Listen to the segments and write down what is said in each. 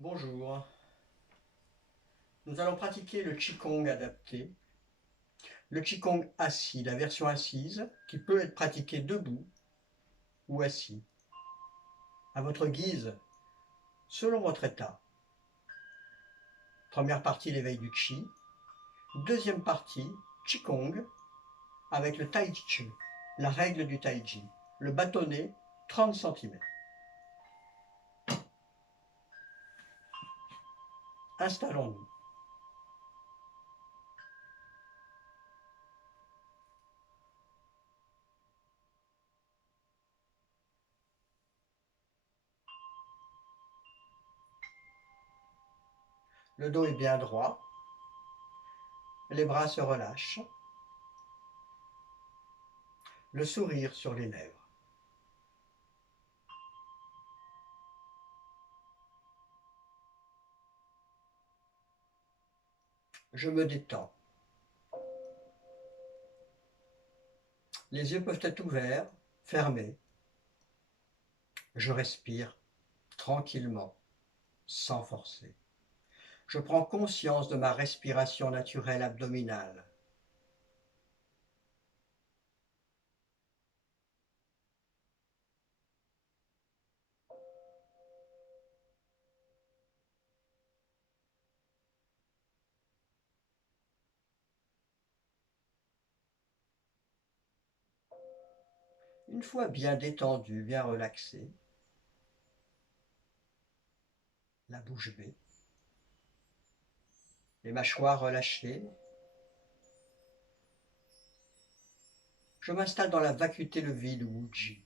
Bonjour, nous allons pratiquer le Qigong adapté, le Qigong assis, la version assise, qui peut être pratiquée debout ou assis, à votre guise, selon votre état. Première partie, l'éveil du Qi. Deuxième partie, Qigong, avec le Tai Chi, la règle du Tai Chi, le bâtonnet, 30 cm. Installons-nous. Le dos est bien droit, les bras se relâchent, le sourire sur les lèvres. Je me détends. Les yeux peuvent être ouverts, fermés. Je respire tranquillement, sans forcer. Je prends conscience de ma respiration naturelle abdominale. Une fois bien détendu, bien relaxé, la bouche bée, les mâchoires relâchées, je m'installe dans la vacuité, le vide, ou Wuji.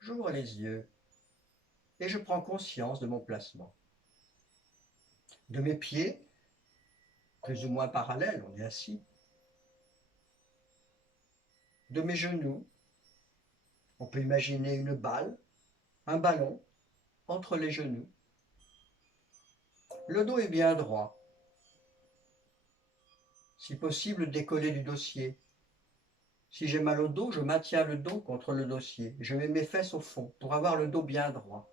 J'ouvre les yeux et je prends conscience de mon placement. De mes pieds, plus ou moins parallèles, on est assis. De mes genoux, on peut imaginer une balle, un ballon, entre les genoux. Le dos est bien droit. Si possible, décollé du dossier. Si j'ai mal au dos, je maintiens le dos contre le dossier. Je mets mes fesses au fond pour avoir le dos bien droit.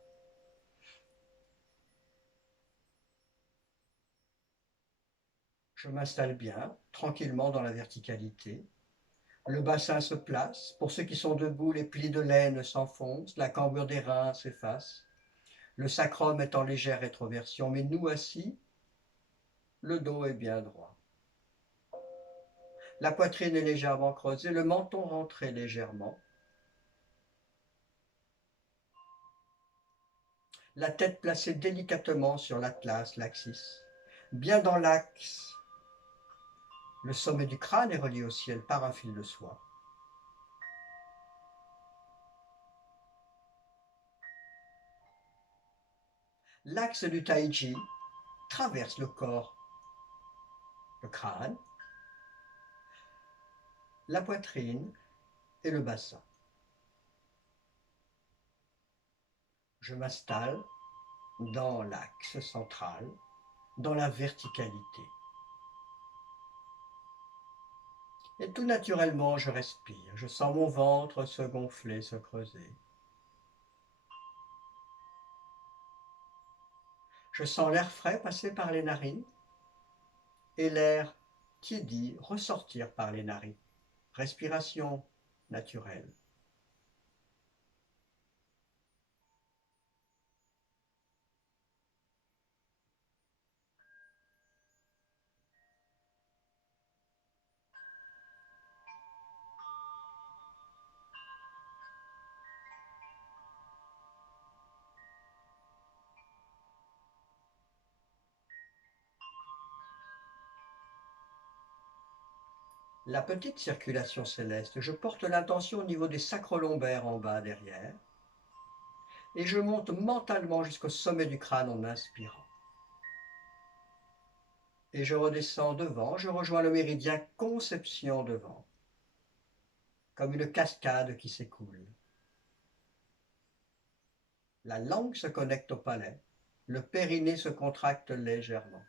Je m'installe bien, tranquillement dans la verticalité. Le bassin se place. Pour ceux qui sont debout, les plis de l'aine s'enfoncent, la cambrure des reins s'efface. Le sacrum est en légère rétroversion, mais nous assis, le dos est bien droit. La poitrine est légèrement creusée, le menton rentré légèrement. La tête placée délicatement sur l'atlas, l'axis. Bien dans l'axe, le sommet du crâne est relié au ciel par un fil de soie. L'axe du Tai Chi traverse le corps, le crâne, la poitrine et le bassin. Je m'installe dans l'axe central, dans la verticalité. Et tout naturellement, je respire. Je sens mon ventre se gonfler, se creuser. Je sens l'air frais passer par les narines et l'air tiédi ressortir par les narines. Respiration naturelle. La petite circulation céleste, je porte l'intention au niveau des sacro-lombaires en bas derrière et je monte mentalement jusqu'au sommet du crâne en inspirant. Et je redescends devant, je rejoins le méridien conception devant, comme une cascade qui s'écoule. La langue se connecte au palais. Le périnée se contracte légèrement.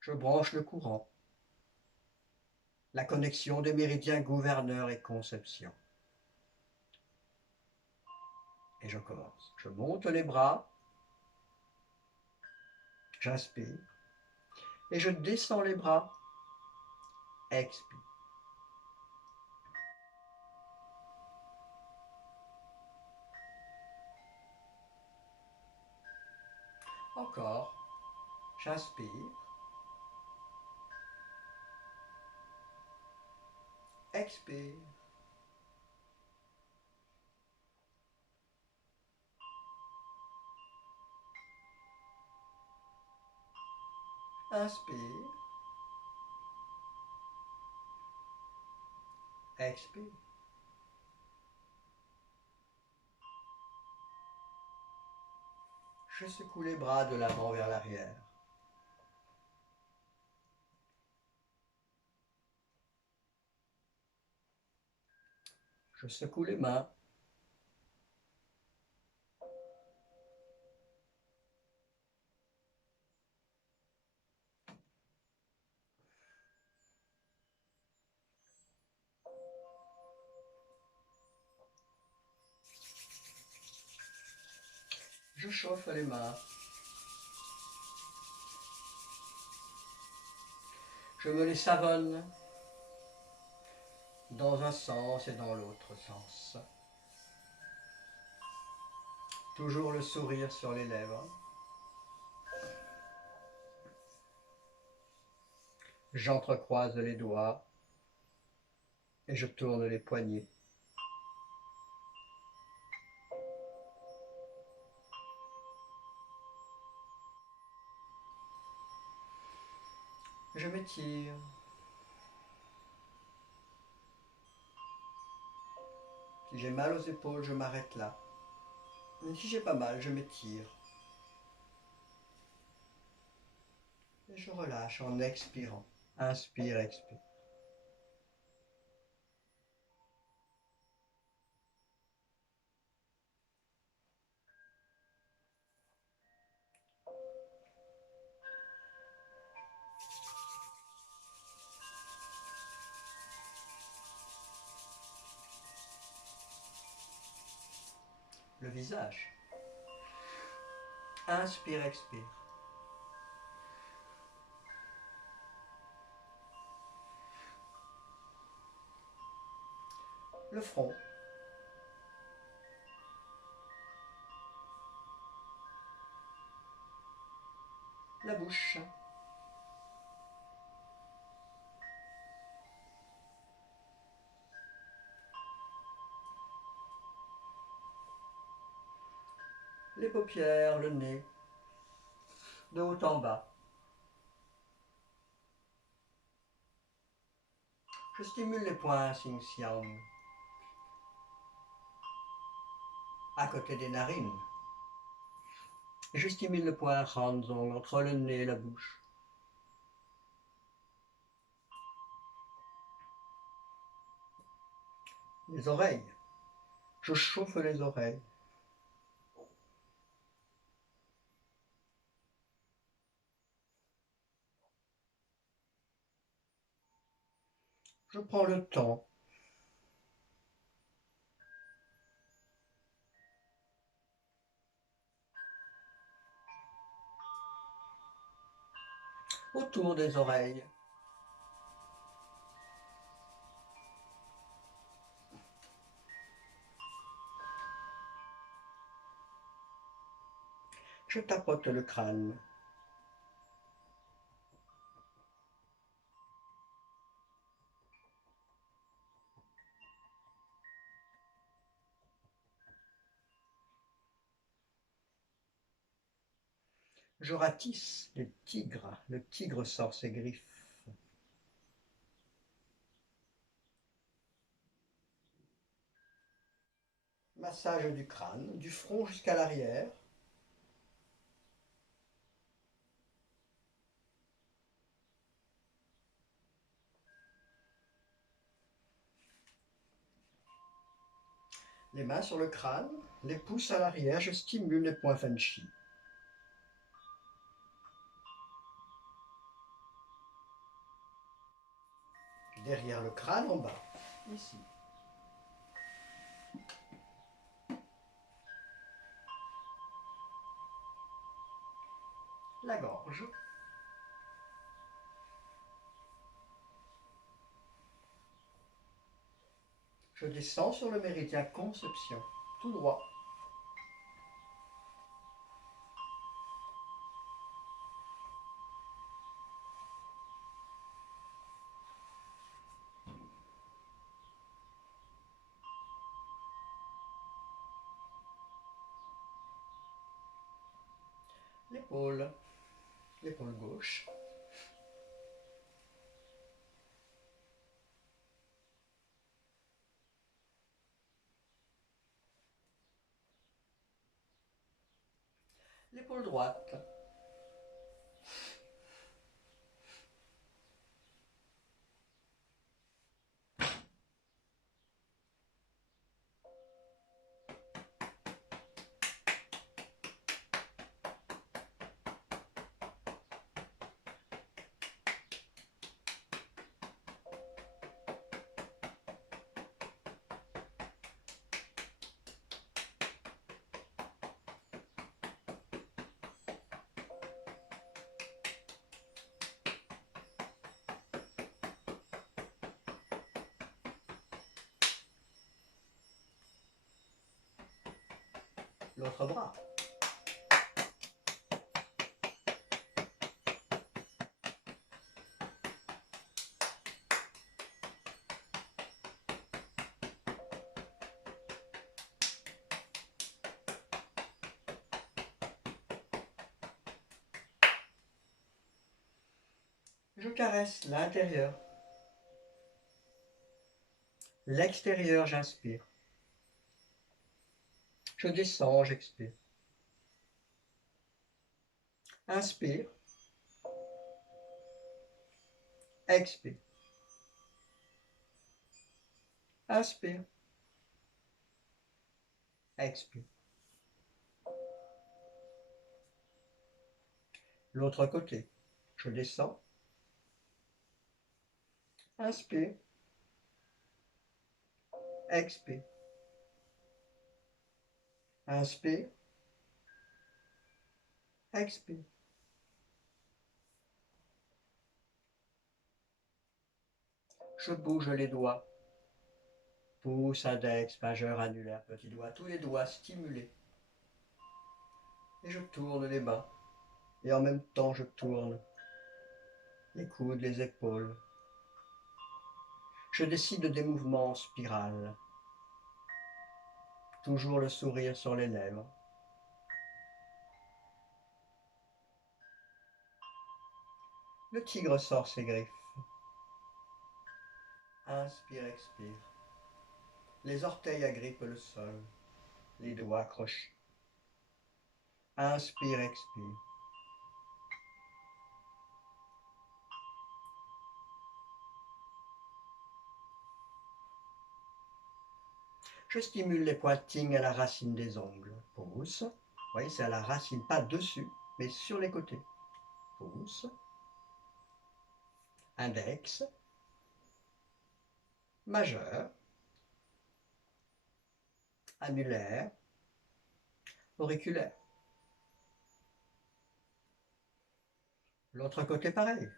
Je branche le courant. La connexion des méridiens gouverneur et conception. Et je commence. Je monte les bras. J'inspire. Et je descends les bras. Expire. Encore. J'inspire. Expire. Inspire. Expire. Je secoue les bras de l'avant vers l'arrière. Je secoue les mains. Je chauffe les mains. Je me les savonne dans un sens et dans l'autre sens. Toujours le sourire sur les lèvres. J'entrecroise les doigts et je tourne les poignets. Je m'étire. Si j'ai mal aux épaules, je m'arrête là. Mais si j'ai pas mal, je m'étire. Et je relâche en expirant. Inspire, expire. Le visage. Inspire, expire. Le front. La bouche. Les paupières, le nez. De haut en bas. Je stimule les poings Xing-Xiang. À côté des narines. Et je stimule le point Hanzong entre le nez et la bouche. Les oreilles. Je chauffe les oreilles. Je prends le temps. Autour des oreilles. Je tapote le crâne. Je ratisse les tigres. Le tigre sort ses griffes. Massage du crâne, du front jusqu'à l'arrière. Les mains sur le crâne, les pouces à l'arrière, je stimule les points Fenchi. Derrière le crâne en bas, ici. La gorge. Je descends sur le méridien conception, tout droit. L'épaule, l'épaule gauche. L'épaule droite. L'autre bras. Je caresse l'intérieur. L'extérieur, j'inspire. Je descends, j'expire. Inspire. Expire. Inspire. Expire. L'autre côté. Je descends. Inspire. Expire. Inspire. Expire. Je bouge les doigts. Pouce, index, majeur, annulaire, petit doigt. Tous les doigts stimulés. Et je tourne les mains. Et en même temps, je tourne les coudes, les épaules. Je décide des mouvements en spirale. Toujours le sourire sur les lèvres. Le tigre sort ses griffes. Inspire, expire. Les orteils agrippent le sol. Les doigts crochus. Inspire, expire. Je stimule les pointings à la racine des ongles. Pouce. Vous voyez, c'est à la racine, pas dessus, mais sur les côtés. Pouce. Index. Majeur. Annulaire. Auriculaire. L'autre côté pareil.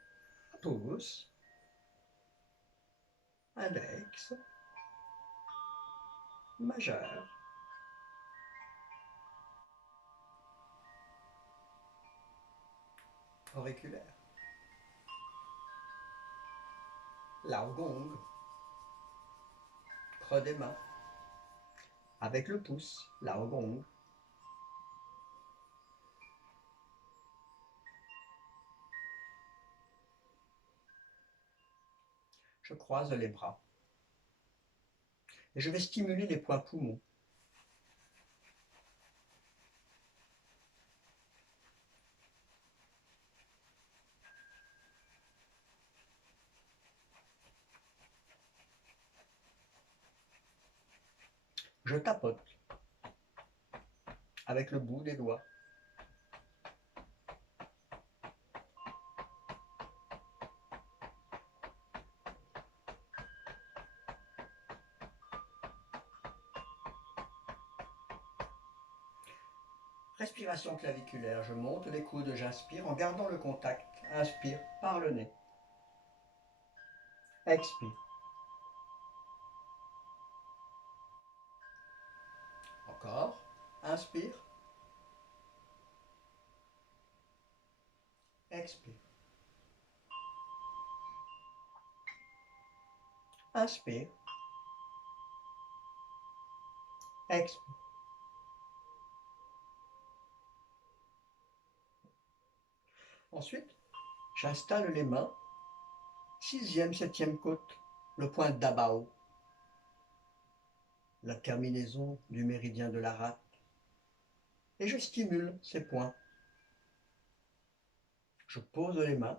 Pouce. Index. Majeur. Auriculaire. Lao gong. Creux des mains. Avec le pouce. Lao gong. Je croise les bras. Et je vais stimuler les points poumons. Je tapote avec le bout des doigts. Respiration claviculaire, je monte les coudes, j'inspire en gardant le contact. Inspire par le nez. Expire. Encore. Inspire. Expire. Inspire. Expire. Ensuite, j'installe les mains. 6e, 7e côte, le point d'Abao, la terminaison du méridien de la rate. Et je stimule ces points. Je pose les mains.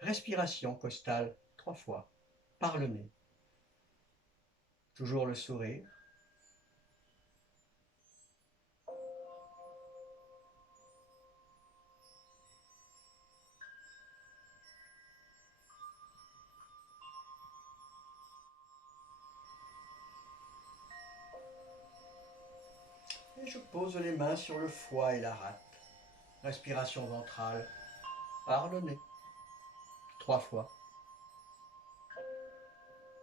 Respiration costale 3 fois, par le nez. Toujours le sourire. Et je pose les mains sur le foie et la rate. Respiration ventrale, par le nez. 3 fois.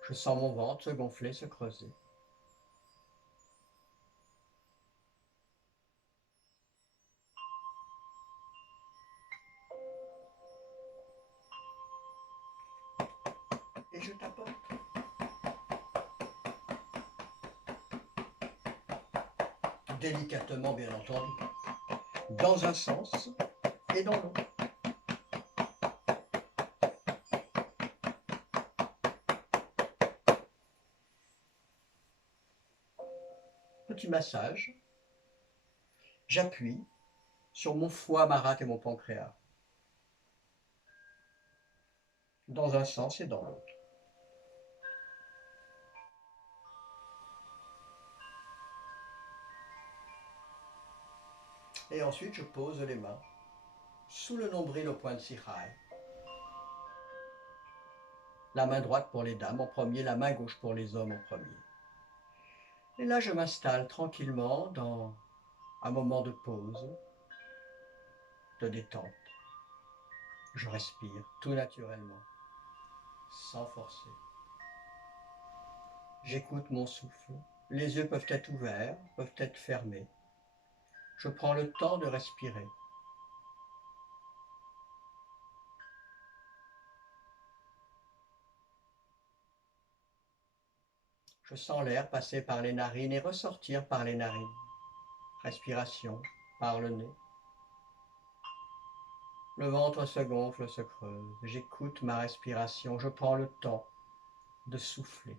Je sens mon ventre se gonfler, se creuser. Et je tapote. Délicatement, bien entendu. Dans un sens et dans l'autre. Petit massage. J'appuie sur mon foie, ma rate et mon pancréas. Dans un sens et dans l'autre. Et ensuite, je pose les mains sous le nombril au point de Sihai. La main droite pour les dames en premier, la main gauche pour les hommes en premier. Et là, je m'installe tranquillement dans un moment de pause, de détente. Je respire tout naturellement, sans forcer. J'écoute mon souffle. Les yeux peuvent être ouverts, peuvent être fermés. Je prends le temps de respirer. Je sens l'air passer par les narines et ressortir par les narines. Respiration par le nez. Le ventre se gonfle, se creuse. J'écoute ma respiration. Je prends le temps de souffler.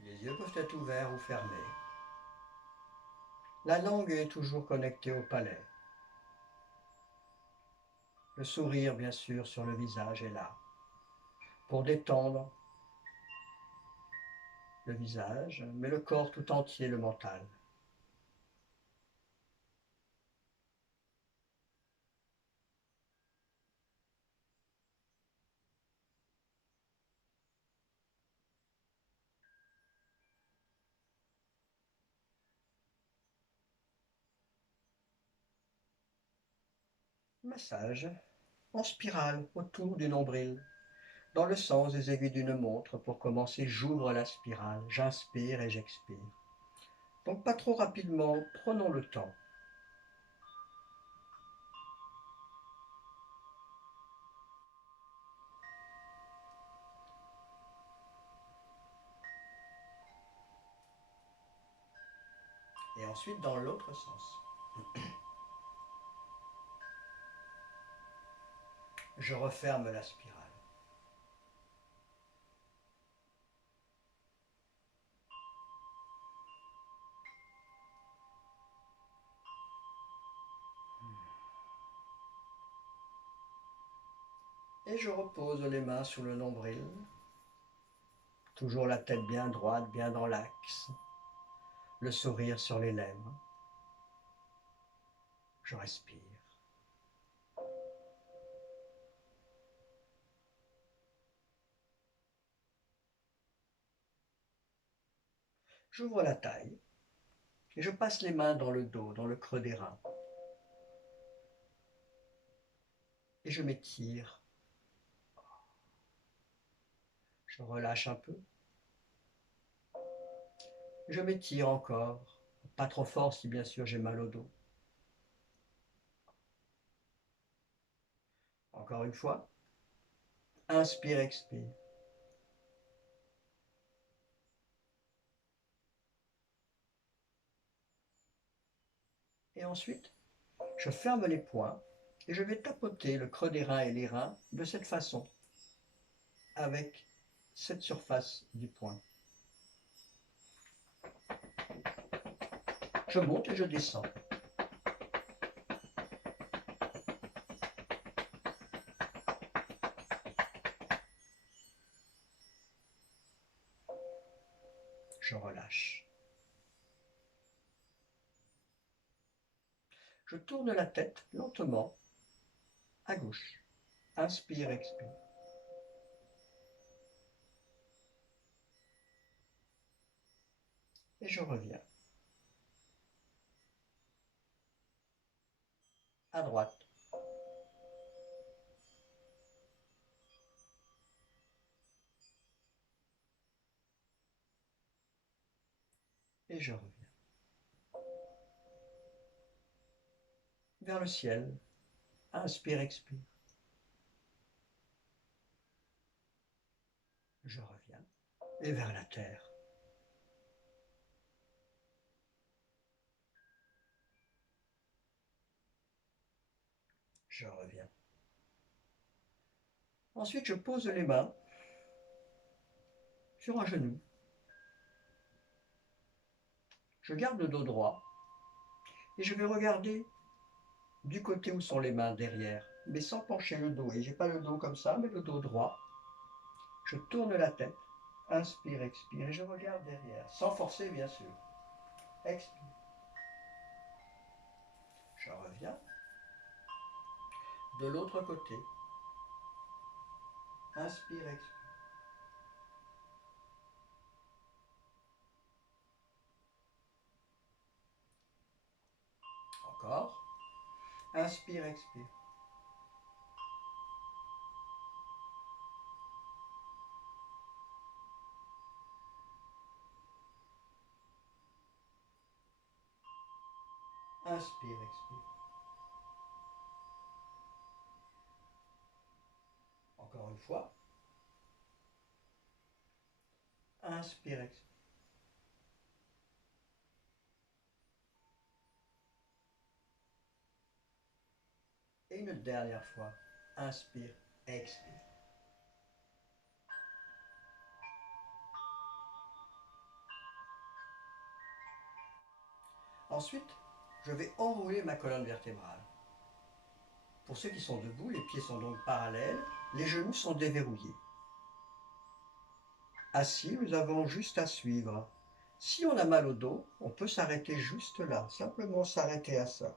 Les yeux peuvent être ouverts ou fermés. La langue est toujours connectée au palais. Le sourire, bien sûr, sur le visage est là, pour détendre le visage, mais le corps tout entier, le mental. Massage en spirale autour du nombril, dans le sens des aiguilles d'une montre. Pour commencer, j'ouvre la spirale, j'inspire et j'expire. Donc pas trop rapidement, prenons le temps. Et ensuite dans l'autre sens. Je referme la spirale. Et je repose les mains sous le nombril. Toujours la tête bien droite, bien dans l'axe. Le sourire sur les lèvres. Je respire. J'ouvre la taille et je passe les mains dans le dos, dans le creux des reins. Et je m'étire. Je relâche un peu. Je m'étire encore. Pas trop fort si bien sûr j'ai mal au dos. Encore une fois. Inspire, expire. Et ensuite, je ferme les poings et je vais tapoter le creux des reins et les reins de cette façon, avec cette surface du poing. Je monte et je descends. Je relâche. Je tourne la tête lentement à gauche. Inspire, expire. Et je reviens. À droite. Et je reviens. Vers le ciel. Inspire, expire. Je reviens. Et vers la terre. Je reviens. Ensuite, je pose les mains sur un genou. Je garde le dos droit et je vais regarder du côté où sont les mains derrière, mais sans pencher le dos. Et j'ai pas le dos comme ça, mais le dos droit. Je tourne la tête, inspire, expire, et je regarde derrière, sans forcer bien sûr. Expire. Je reviens. De l'autre côté. Inspire, expire. Encore. Inspire, expire. Inspire, expire. Encore une fois. Inspire, expire. Et une dernière fois. Inspire, expire. Ensuite, je vais enrouler ma colonne vertébrale. Pour ceux qui sont debout, les pieds sont donc parallèles, les genoux sont déverrouillés. Assis, nous avons juste à suivre. Si on a mal au dos, on peut s'arrêter juste là, simplement s'arrêter à ça.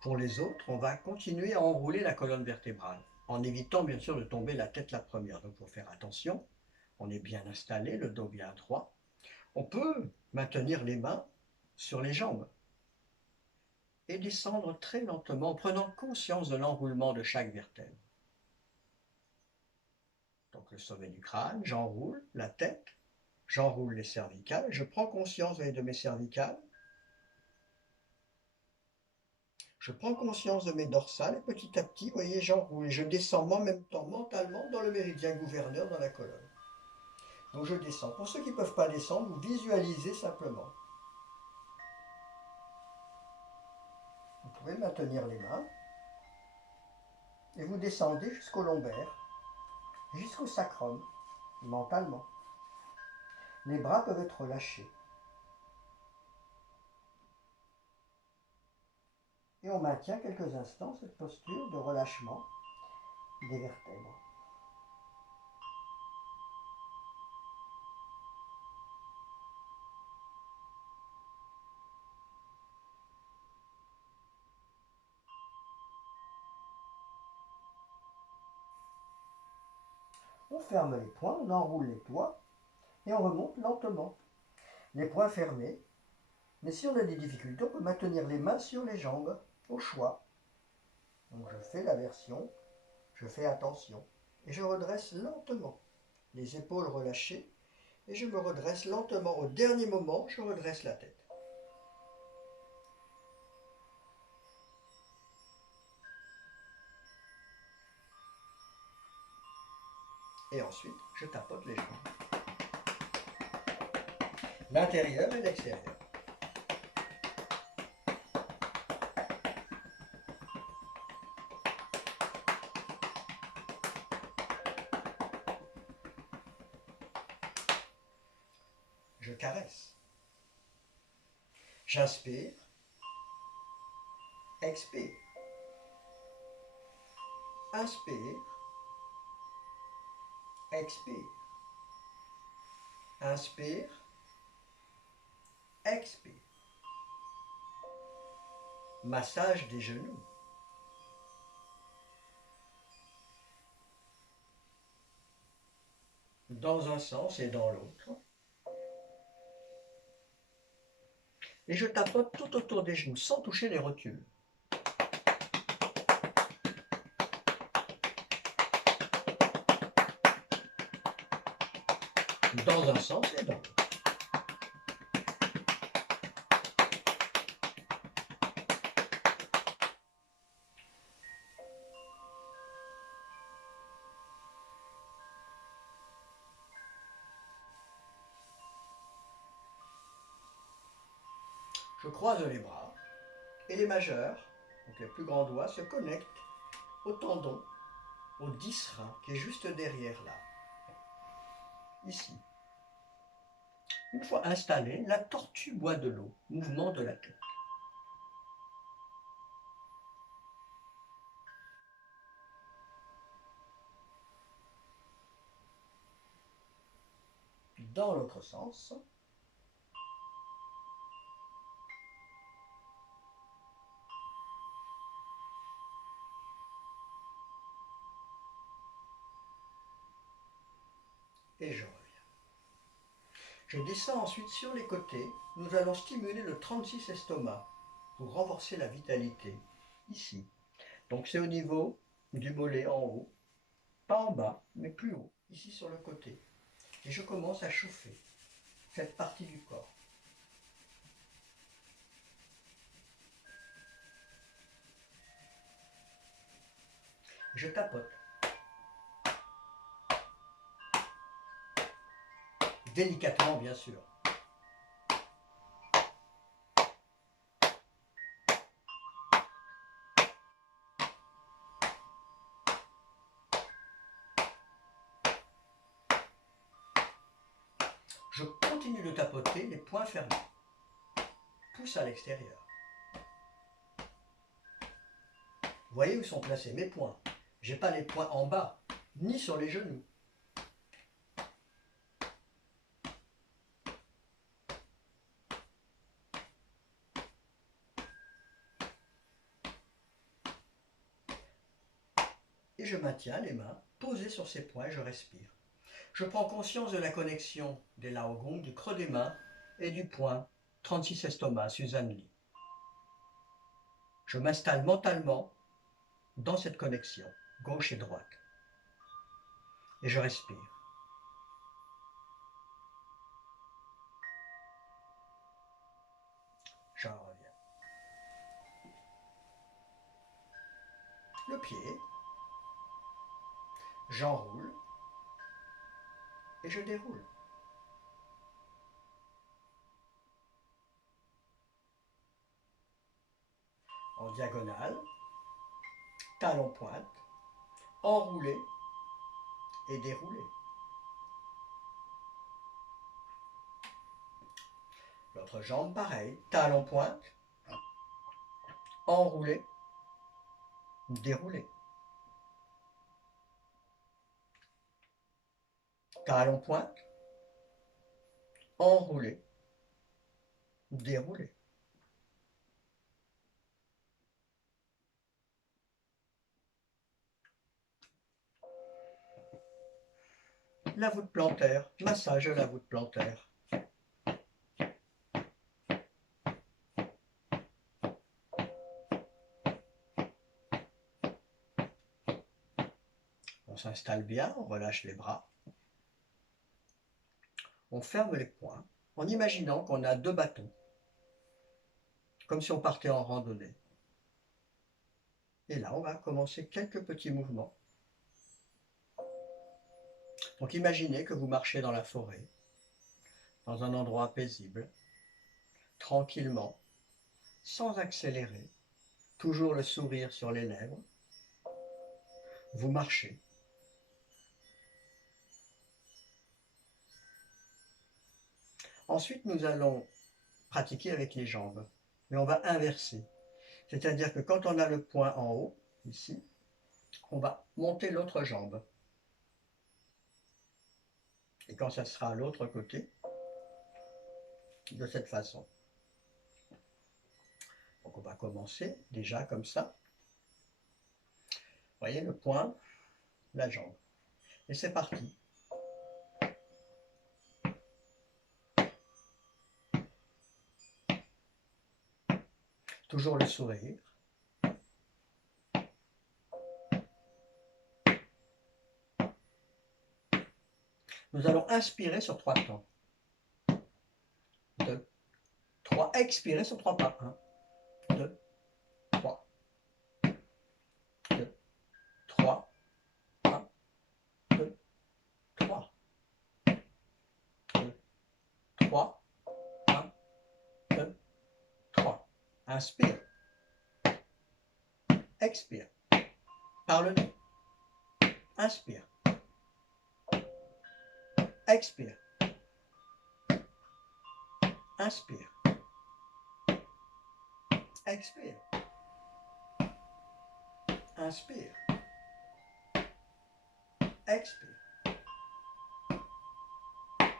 Pour les autres, on va continuer à enrouler la colonne vertébrale, en évitant bien sûr de tomber la tête la première. Donc il faut faire attention, on est bien installé, le dos bien droit. On peut maintenir les mains sur les jambes et descendre très lentement en prenant conscience de l'enroulement de chaque vertèbre. Donc le sommet du crâne, j'enroule la tête, j'enroule les cervicales, je prends conscience de mes cervicales, je prends conscience de mes dorsales et petit à petit, vous voyez, j'enroule et je descends en même temps mentalement dans le méridien gouverneur dans la colonne. Donc je descends. Pour ceux qui ne peuvent pas descendre, vous visualisez simplement. Vous pouvez maintenir les mains et vous descendez jusqu'au lombaire, jusqu'au sacrum, mentalement. Les bras peuvent être relâchés. Et on maintient quelques instants cette posture de relâchement des vertèbres. On ferme les poings, on enroule les doigts et on remonte lentement. Les poings fermés, mais si on a des difficultés, on peut maintenir les mains sur les jambes, au choix. Donc je fais la version, je fais attention et je redresse lentement. Les épaules relâchées et je me redresse lentement. Au dernier moment, je redresse la tête. Et ensuite, je tapote les jambes. L'intérieur et l'extérieur. Je caresse. J'inspire. Expire. Inspire. Expire. Inspire. Expire. Massage des genoux. Dans un sens et dans l'autre. Et je tapote tout autour des genoux sans toucher les rotules. Dans un sens et dans l'autre. Je croise les bras et les majeurs, donc les plus grands doigts, se connectent au tendon, au 10 rein qui est juste derrière là. Ici. Une fois installé, la tortue boit de l'eau, mouvement de la tête. Dans l'autre sens. Et je reviens. Je descends ensuite sur les côtés. Nous allons stimuler le 36 estomac pour renforcer la vitalité. Ici. Donc c'est au niveau du mollet en haut. Pas en bas, mais plus haut. Ici sur le côté. Et je commence à chauffer cette partie du corps. Je tapote. Délicatement, bien sûr. Je continue de tapoter, les poings fermés. Pousse à l'extérieur. Voyez où sont placés mes poings. Je n'ai pas les poings en bas, ni sur les genoux. Et je maintiens les mains posées sur ces poings et je respire. Je prends conscience de la connexion des Laogong, du creux des mains et du point 36 estomac, Suzanne Lee. Je m'installe mentalement dans cette connexion, gauche et droite. Et je respire. J'en reviens. Le pied, j'enroule et je déroule. En diagonale, talon pointe, enroulé et déroulé. L'autre jambe pareil, talon pointe, enroulé, déroulé. Talon pointe, enroulé, déroulé. La voûte plantaire, massage de la voûte plantaire. On s'installe bien, on relâche les bras. On ferme les poings en imaginant qu'on a deux bâtons, comme si on partait en randonnée. Et là, on va commencer quelques petits mouvements. Donc imaginez que vous marchez dans la forêt, dans un endroit paisible, tranquillement, sans accélérer, toujours le sourire sur les lèvres. Vous marchez. Ensuite, nous allons pratiquer avec les jambes, mais on va inverser. C'est-à-dire que quand on a le poing en haut, ici, on va monter l'autre jambe. Et quand ça sera à l'autre côté, de cette façon. Donc on va commencer déjà comme ça. Vous voyez le poing, la jambe. Et c'est parti. Toujours le sourire. Nous allons inspirer sur 3 temps. 2, 3. Expirer sur 3 pas. 1, 2, 3. 2, 3. 1, 2, 3. 2, 3. 1, 2, 3. Inspire. Expire. Par le nez. Inspire. Expire. Inspire. Expire. Inspire. Expire.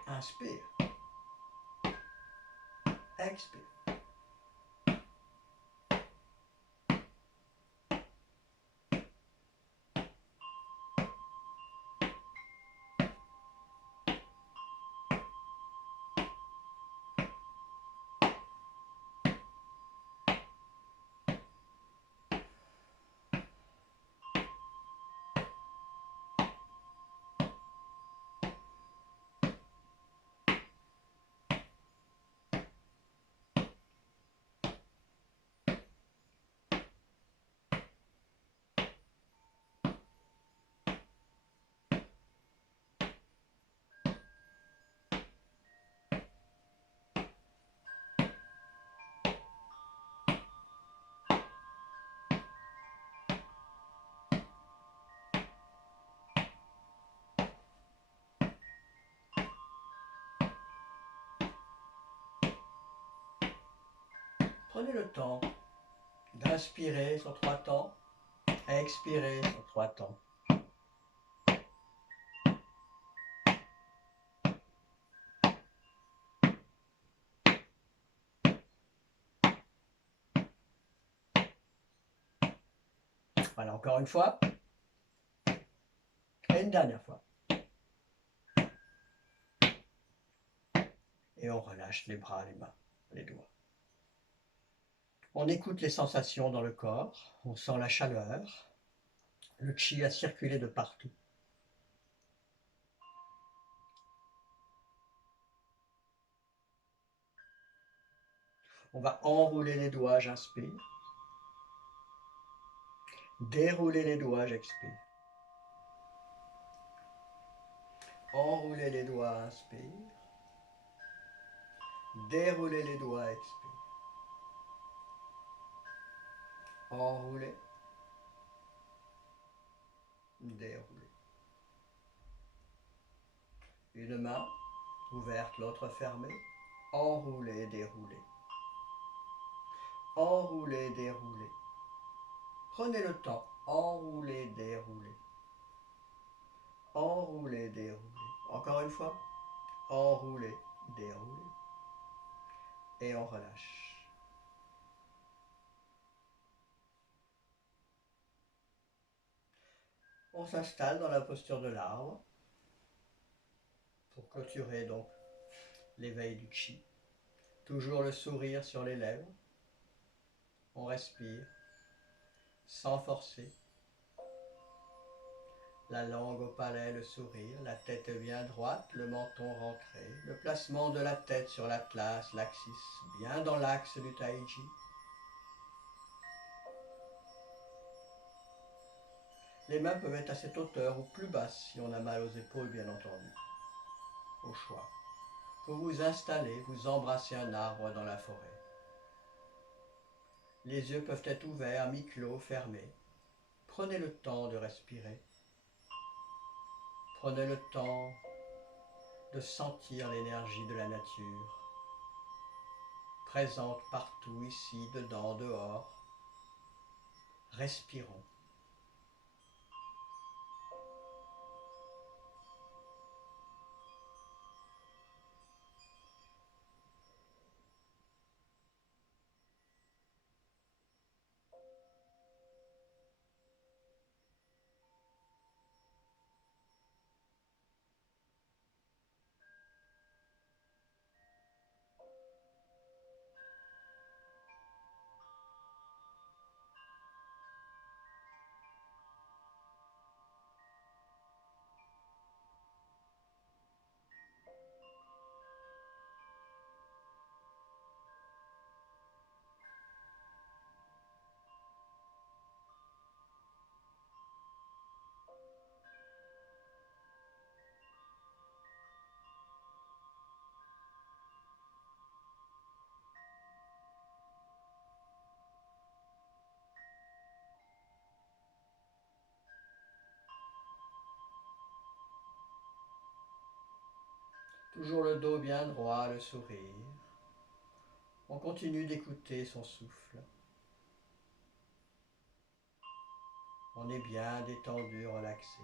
Inspire. Expire. Prenez le temps d'inspirer sur 3 temps, expirer sur 3 temps. Voilà, encore une fois. Et une dernière fois. Et on relâche les bras, les mains, les doigts. On écoute les sensations dans le corps, on sent la chaleur, le chi a circulé de partout. On va enrouler les doigts, j'inspire. Dérouler les doigts, j'expire. Enrouler les doigts, inspire. Dérouler les doigts, expire. enrouler, dérouler. Une main ouverte, l'autre fermée, enrouler, dérouler. Enrouler, dérouler. Prenez le temps, enrouler, dérouler. Enrouler, dérouler. Encore une fois, enrouler, dérouler. Et on relâche. On s'installe dans la posture de l'arbre pour clôturer donc l'éveil du chi. Toujours le sourire sur les lèvres. On respire sans forcer. La langue au palais, le sourire, la tête bien droite, le menton rentré, le placement de la tête sur l'atlas, l'axis, bien dans l'axe du tai chi. Les mains peuvent être à cette hauteur ou plus basses si on a mal aux épaules, bien entendu. Au choix. Vous vous installez, vous embrassez un arbre dans la forêt. Les yeux peuvent être ouverts, mi-clos, fermés. Prenez le temps de respirer. Prenez le temps de sentir l'énergie de la nature, présente partout, ici, dedans, dehors. Respirons. Toujours le dos bien droit, le sourire. On continue d'écouter son souffle. On est bien détendu, relaxé.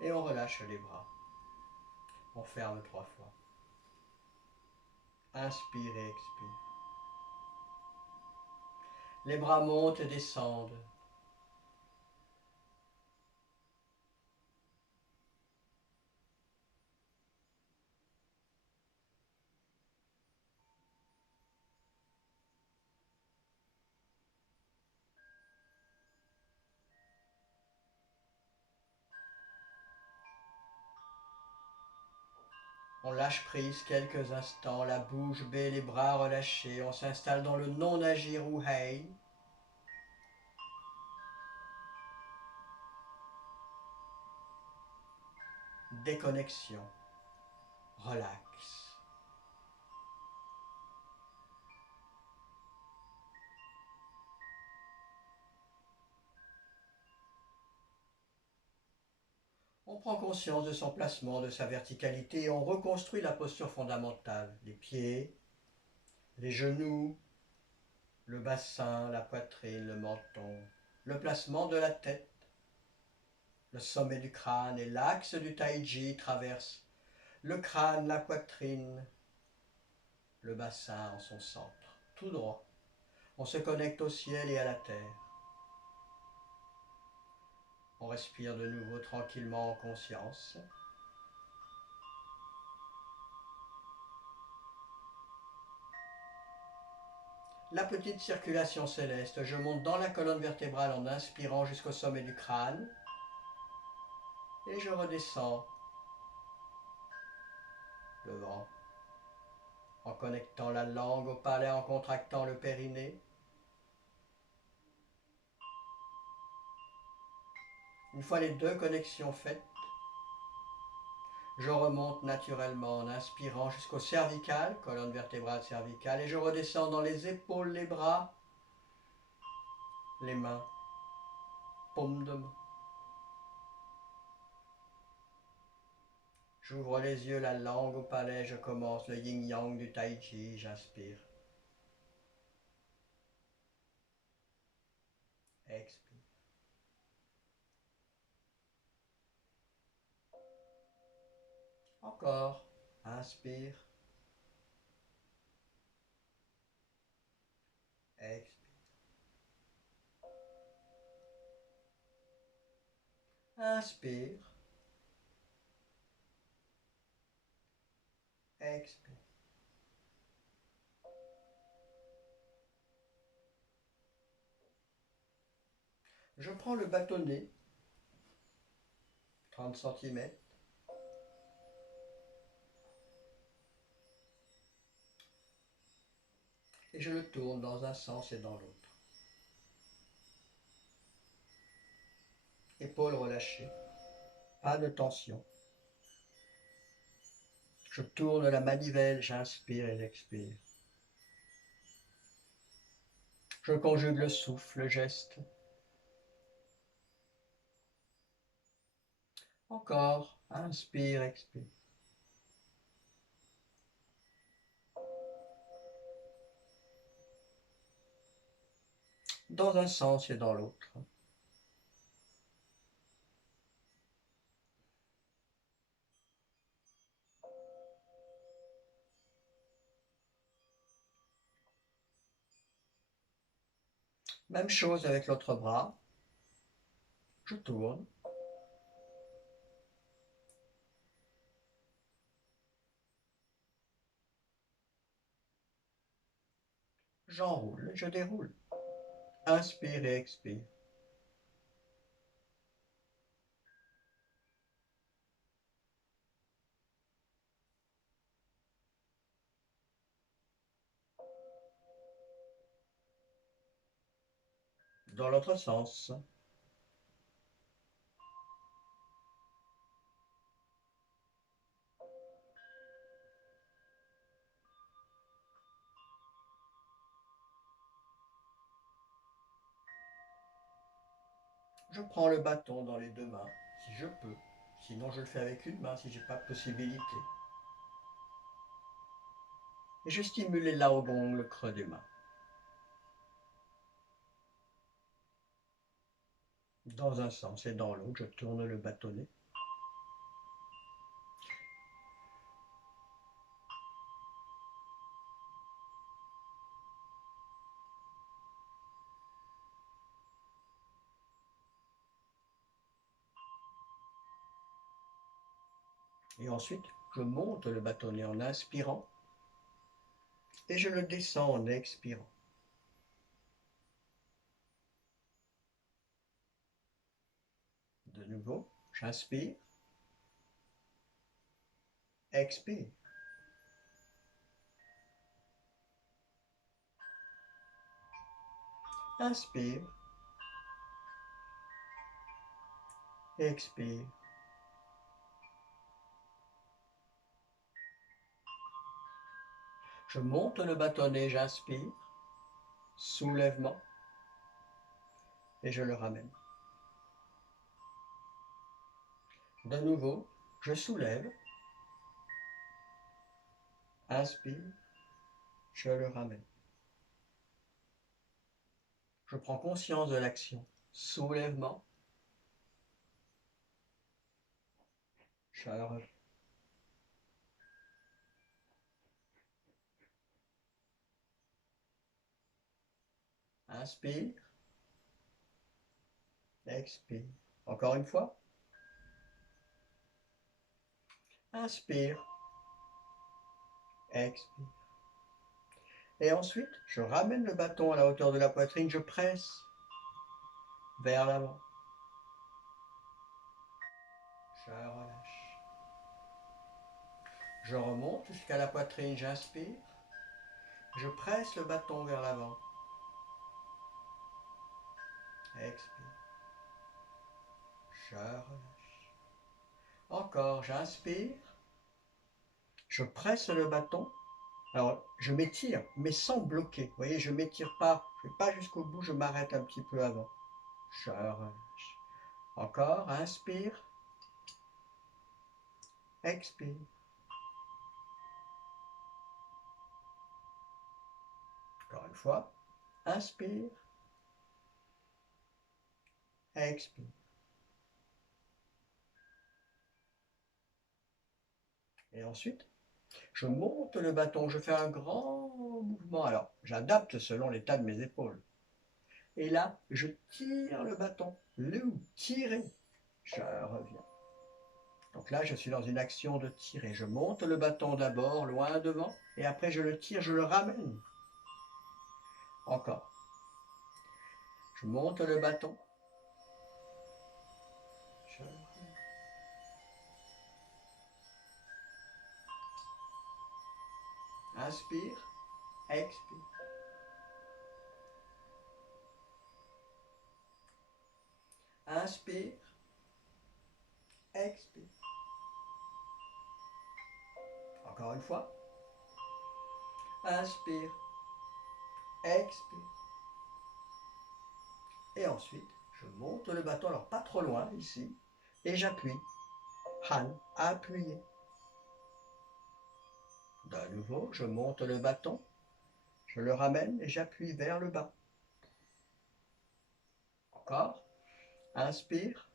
Et on relâche les bras. On ferme 3 fois. Inspire et expire. Les bras montent et descendent. On lâche prise quelques instants, la bouche bée, les bras relâchés. On s'installe dans le non-agir ou Hein. Déconnexion. Relax. On prend conscience de son placement, de sa verticalité et on reconstruit la posture fondamentale. Les pieds, les genoux, le bassin, la poitrine, le menton, le placement de la tête. Le sommet du crâne et l'axe du tai chi traversent le crâne, la poitrine, le bassin en son centre, tout droit. On se connecte au ciel et à la terre. On respire de nouveau tranquillement en conscience. La petite circulation céleste, je monte dans la colonne vertébrale en inspirant jusqu'au sommet du crâne et je redescends devant en connectant la langue au palais, en contractant le périnée. Une fois les deux connexions faites, Je remonte naturellement en inspirant jusqu'au cervical, colonne vertébrale cervicale, et je redescends dans les épaules, les bras, les mains, paume de main. J'ouvre les yeux, la langue au palais, je commence le yin-yang du tai chi, j'inspire. Expire. Encore. Inspire. Expire. Inspire. Expire. Je prends le bâtonnet, 30 cm, et je le tourne dans un sens et dans l'autre. Épaules relâchées, pas de tension. Je tourne la manivelle, j'inspire et j'expire. Je conjugue le souffle, le geste. Encore, inspire, expire. Dans un sens et dans l'autre. Même chose avec l'autre bras. Je tourne. J'enroule, je déroule. Inspire et expire. Dans l'autre sens. Je prends le bâton dans les deux mains, si je peux. Sinon, je le fais avec une main si j'ai pas de possibilité. Et je stimule les laogong, le creux des mains. Dans un sens et dans l'autre, je tourne le bâtonnet. Et ensuite, je monte le bâtonnet en inspirant et je le descends en expirant. De nouveau, j'inspire, expire. Inspire, expire. Je monte le bâtonnet, j'inspire, soulèvement, et je le ramène. De nouveau, je soulève, inspire, je le ramène. Je prends conscience de l'action. Soulèvement, je relève. Inspire, expire. Encore une fois. Inspire, expire. Et ensuite, je ramène le bâton à la hauteur de la poitrine, je presse vers l'avant. Je relâche. Je remonte jusqu'à la poitrine, j'inspire. Je presse le bâton vers l'avant. Expire. Je relâche. Encore, j'inspire. Je presse le bâton. Alors, je m'étire, mais sans bloquer. Vous voyez, je ne m'étire pas. Je ne vais pas jusqu'au bout, je m'arrête un petit peu avant. Je relâche. Encore, inspire. Expire. Encore une fois. Inspire. Expire. Et ensuite, je monte le bâton. Je fais un grand mouvement. Alors, j'adapte selon l'état de mes épaules. Et là, je tire le bâton. Tirer. Je reviens. Donc là, je suis dans une action de tirer. Je monte le bâton d'abord, loin devant, et après je le tire, je le ramène. Encore. Je monte le bâton. Je... Inspire, expire. Inspire, expire. Encore une fois. Inspire, expire. Et ensuite, je monte le bâton, alors pas trop loin ici, et j'appuie. Han, appuyer. De nouveau, je monte le bâton, je le ramène et j'appuie vers le bas. Encore. Inspire,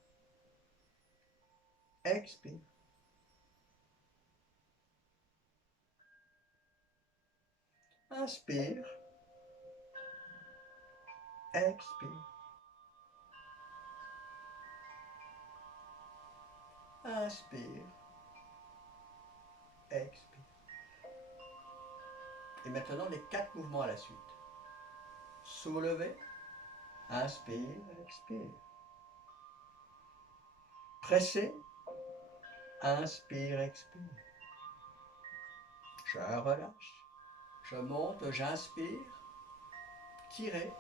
expire. Inspire, expire. Inspire, expire. Et maintenant les 4 mouvements à la suite. Soulever, inspire, expire. Presser, inspire, expire. Je relâche, je monte, j'inspire, tirer.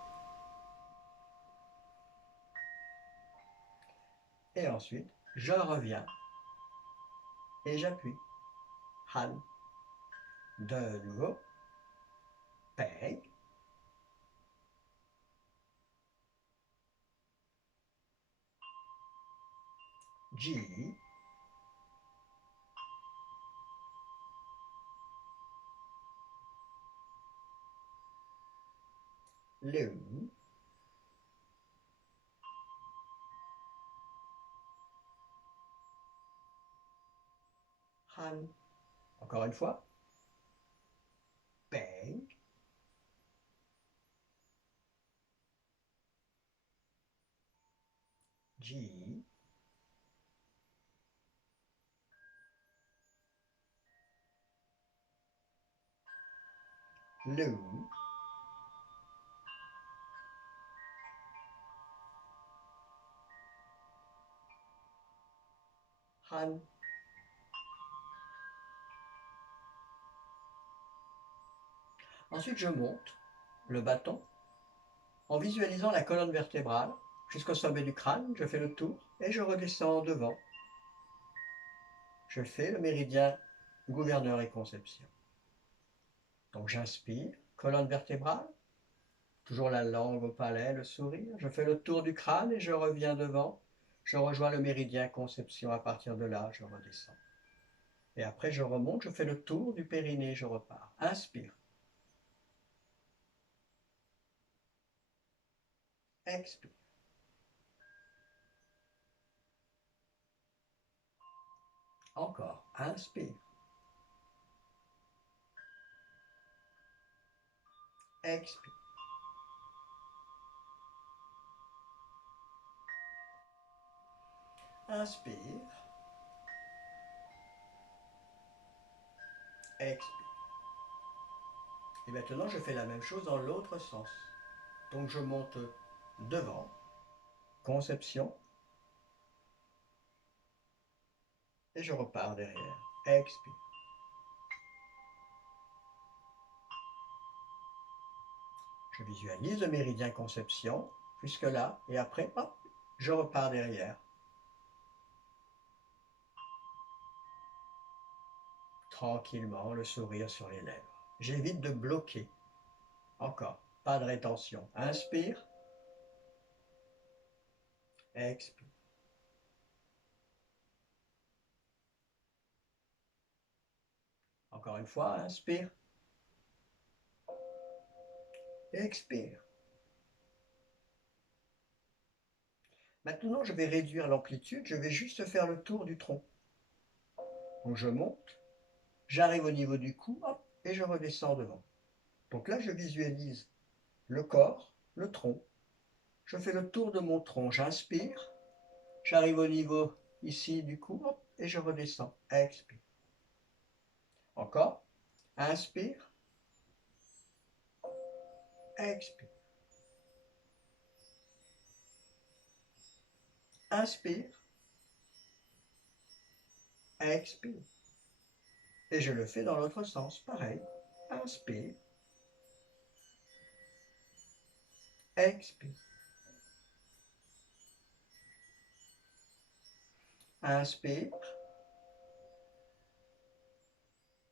Et ensuite, je reviens et j'appuie. Han. De nouveau. Peg. G. Lu. Han. Encore une fois. Peg. G. Lu. Han. Ensuite, je monte le bâton en visualisant la colonne vertébrale jusqu'au sommet du crâne. Je fais le tour et je redescends devant. Je fais le méridien gouverneur et conception. Donc j'inspire, colonne vertébrale, toujours la langue au palais, le sourire. Je fais le tour du crâne et je reviens devant. Je rejoins le méridien conception. À partir de là, je redescends. Et après, je remonte, je fais le tour du périnée, je repars. Inspire. Expire. Encore. Inspire. Expire. Inspire. Expire. Et maintenant, je fais la même chose dans l'autre sens. Donc, je monte devant. Conception. Et je repars derrière. Expire. Je visualise le méridien conception jusque-là. Et après, hop, je repars derrière. tranquillement, le sourire sur les lèvres. J'évite de bloquer. Encore, pas de rétention. Inspire, expire. Encore une fois, inspire, expire. Maintenant, je vais réduire l'amplitude, je vais juste faire le tour du tronc. Donc je monte, j'arrive au niveau du cou, hop, et je redescends devant. Donc là, je visualise le corps, le tronc. Je fais le tour de mon tronc, j'inspire, j'arrive au niveau ici du cou, hop, et je redescends. Expire. Encore, inspire, expire. Inspire, expire. Et je le fais dans l'autre sens, pareil. Inspire, expire. Inspire,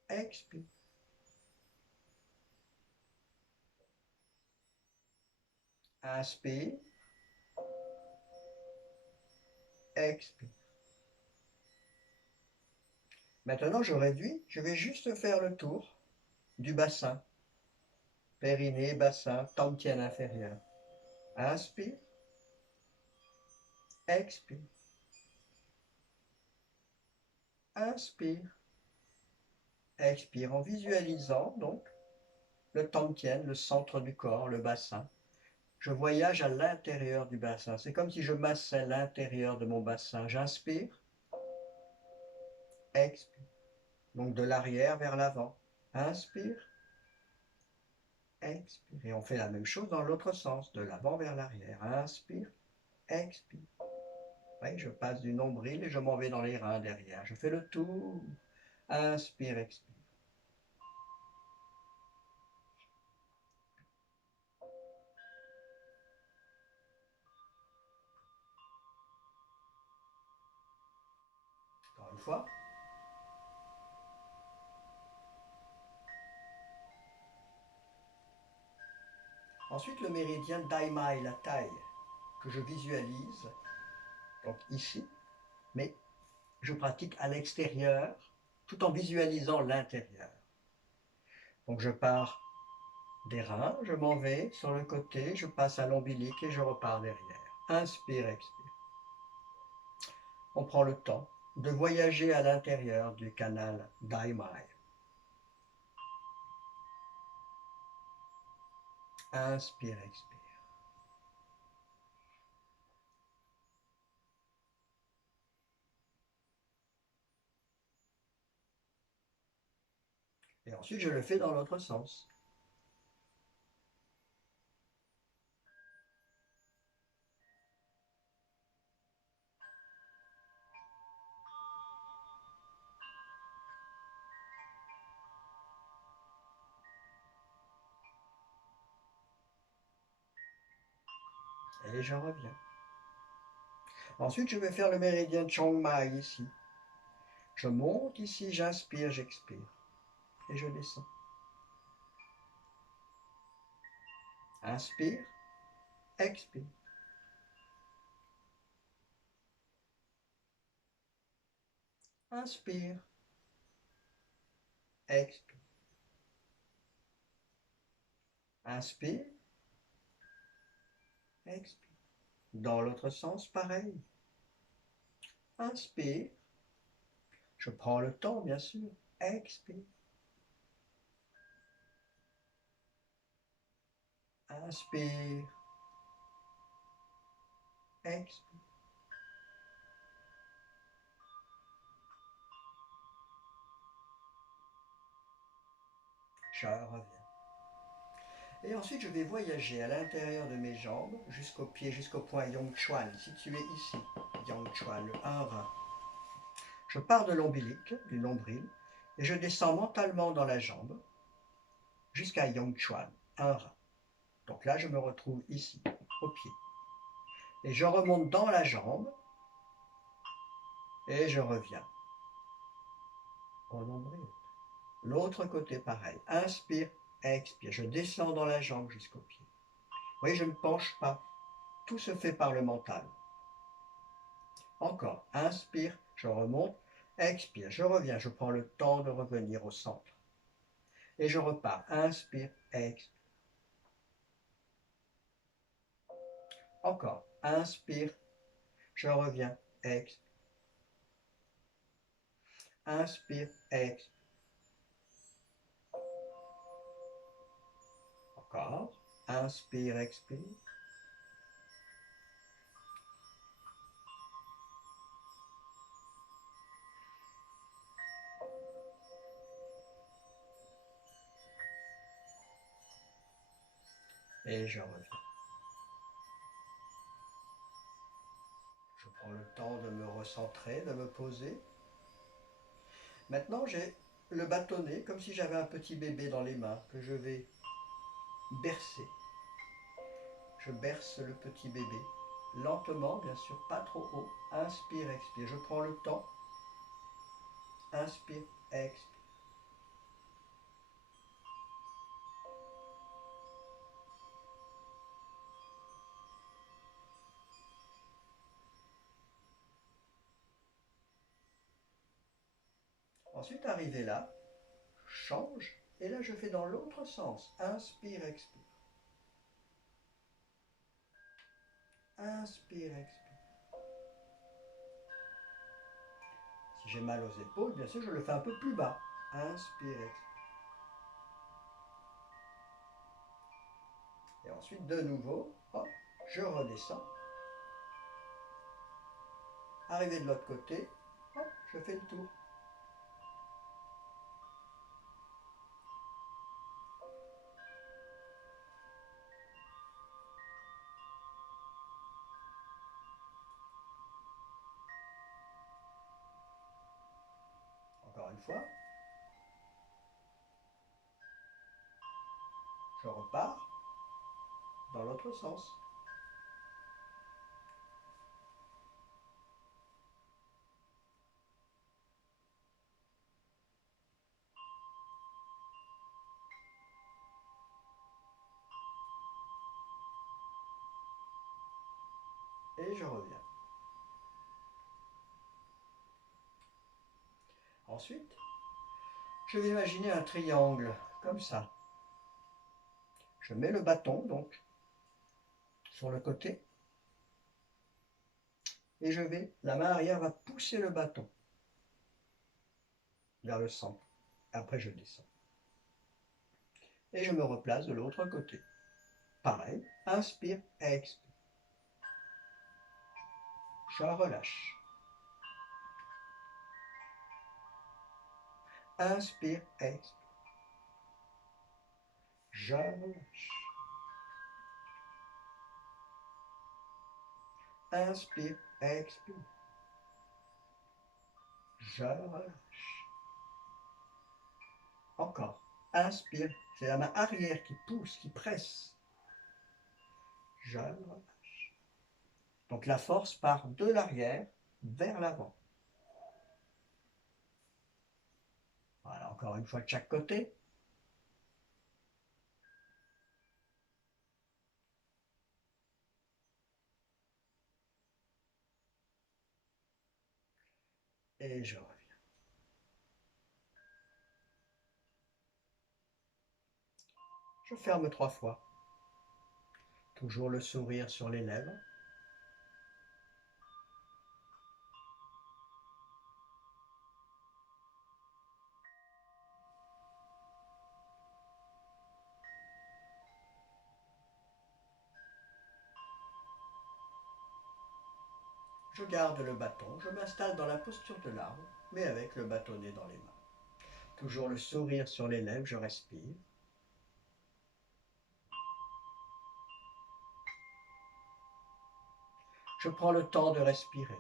expire. Inspire, expire. Maintenant, je réduis, je vais juste faire le tour du bassin. Périnée, bassin, tantien inférieur. Inspire, expire. Inspire, expire en visualisant donc le tantien, le centre du corps, le bassin. Je voyage à l'intérieur du bassin. C'est comme si je massais l'intérieur de mon bassin. J'inspire, expire. Donc de l'arrière vers l'avant. Inspire, expire. Et on fait la même chose dans l'autre sens, de l'avant vers l'arrière. Inspire, expire. Oui, je passe du nombril et je m'en vais dans les reins derrière. Je fais le tour. Inspire, expire. Encore une fois. Ensuite, le méridien Daimai, la taille, que je visualise, donc ici, mais je pratique à l'extérieur, tout en visualisant l'intérieur. Donc je pars des reins, je m'en vais sur le côté, je passe à l'ombilic et je repars derrière. Inspire, expire. On prend le temps de voyager à l'intérieur du canal Daimai. Inspire, expire. Et ensuite, je le fais dans l'autre sens. Et je reviens. Ensuite, je vais faire le méridien Chiang Mai ici. Je monte ici, j'inspire, j'expire. Et je descends. Inspire, expire. Inspire, expire. Inspire, expire. Dans l'autre sens, pareil. Inspire. Je prends le temps, bien sûr. Expire. Inspire. Expire. Je reviens. Et ensuite, je vais voyager à l'intérieur de mes jambes jusqu'au pied, jusqu'au point Yongchuan, situé ici. Yongchuan, le 1 rein. Je pars de l'ombilic, du nombril, et je descends mentalement dans la jambe jusqu'à Yongchuan, un rein. Donc là, je me retrouve ici, au pied. Et je remonte dans la jambe et je reviens au nombril. L'autre côté, pareil. Inspire, expire. Je descends dans la jambe jusqu'au pied. Vous voyez, je ne penche pas. Tout se fait par le mental. Encore. Inspire, je remonte. Expire, je reviens. Je prends le temps de revenir au centre. Et je repars. Inspire, expire. Encore. Inspire, je reviens. Expire. Inspire, expire. Encore. Inspire, expire. Et je reviens. Je prends le temps de me recentrer, de me poser. Maintenant, j'ai le bâtonnet comme si j'avais un petit bébé dans les mains que je vais bercer. Je berce le petit bébé. Lentement, bien sûr, pas trop haut. Inspire, expire. Je prends le temps. Inspire, expire. Ensuite, arrivé là, change. Et là, je fais dans l'autre sens. Inspire, expire. Inspire, expire. Si j'ai mal aux épaules, bien sûr, je le fais un peu plus bas. Inspire, expire. Et ensuite, de nouveau, hop, je redescends. Arrivé de l'autre côté, hop, je fais le tour. Encore une fois. Je repars dans l'autre sens. Et je reviens. Ensuite, je vais imaginer un triangle, comme ça. Je mets le bâton, donc, sur le côté. Et la main arrière va pousser le bâton vers le centre. Après, je descends. Et je me replace de l'autre côté. Pareil, inspire, expire. Je relâche. Inspire, expire. Je relâche. Inspire, expire. Je relâche. Encore. Inspire. C'est la main arrière qui pousse, qui presse. Je relâche. Donc la force part de l'arrière vers l'avant. Voilà, encore une fois de chaque côté. Et je reviens. Je ferme 3 fois. Toujours le sourire sur les lèvres. Je garde le bâton, je m'installe dans la posture de l'arbre, mais avec le bâtonnet dans les mains. Toujours le sourire sur les lèvres, je respire. Je prends le temps de respirer.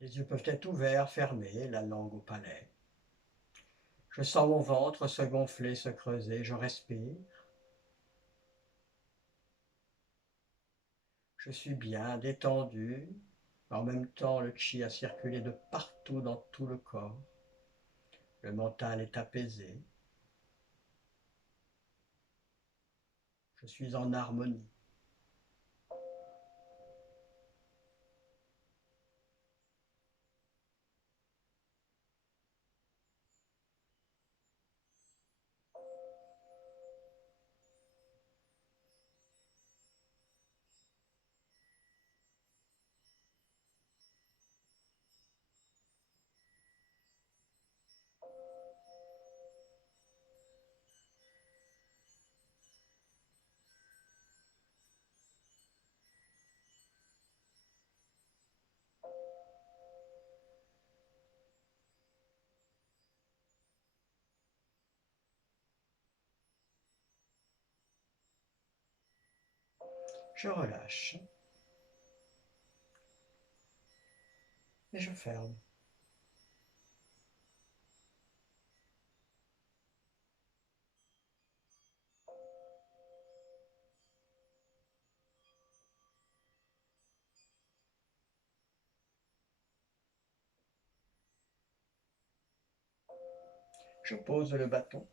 Les yeux peuvent être ouverts, fermés, la langue au palais. Je sens mon ventre se gonfler, se creuser, je respire. Je suis bien détendu. En même temps, le chi a circulé de partout dans tout le corps. Le mental est apaisé. Je suis en harmonie. Je relâche et je ferme. Je pose le bâton.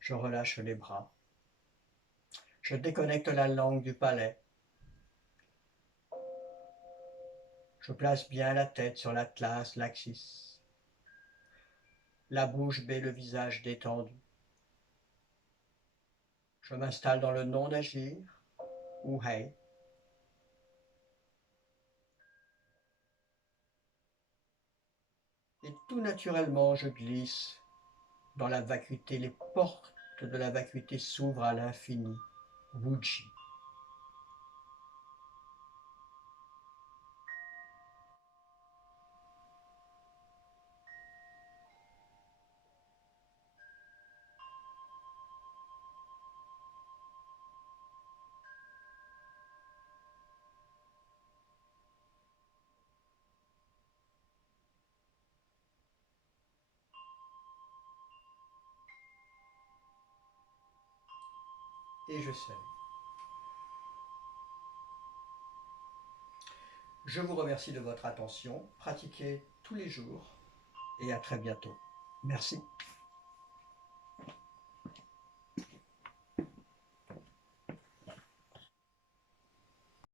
Je relâche les bras. Je déconnecte la langue du palais. Je place bien la tête sur l'atlas, l'axis. La bouche baie, le visage détendu. Je m'installe dans le non d'agir, ou hei. Et tout naturellement, je glisse dans la vacuité. Les portes de la vacuité s'ouvrent à l'infini. Wuji. Et je sais. Je vous remercie de votre attention. Pratiquez tous les jours et à très bientôt. Merci.